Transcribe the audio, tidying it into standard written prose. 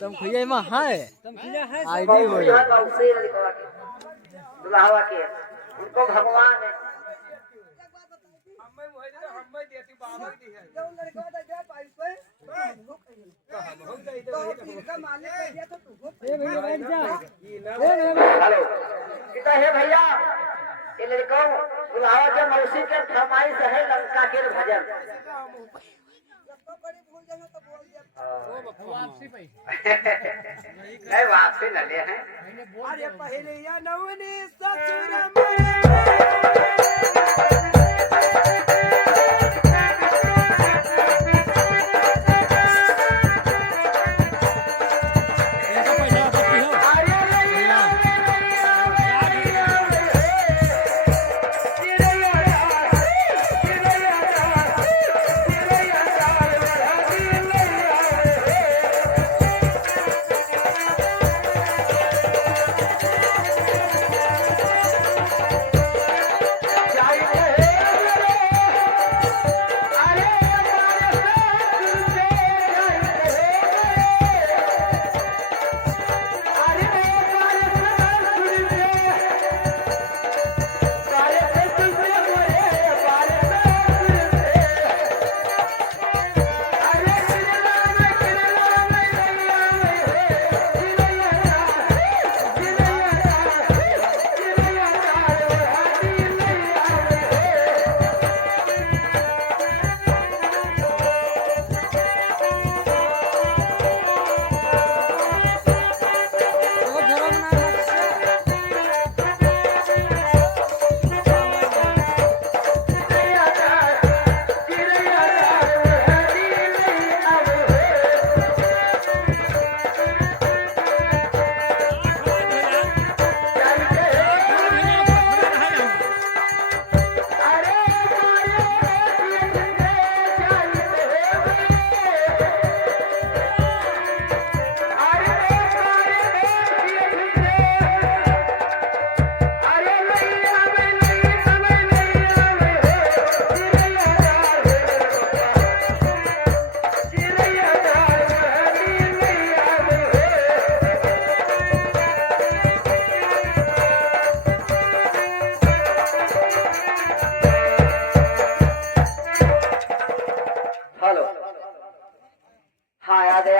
तुम खुया में है आईडी हो दुल्हावा के उनको भगवान है हेलो कितना है भैया ये लड़कों दुल्हावा के मौसी के फरमाइश है लंका के भजन नहीं वापसी न ले हैं अरे पहले या नवनी ससुर हेलो हाँ याद है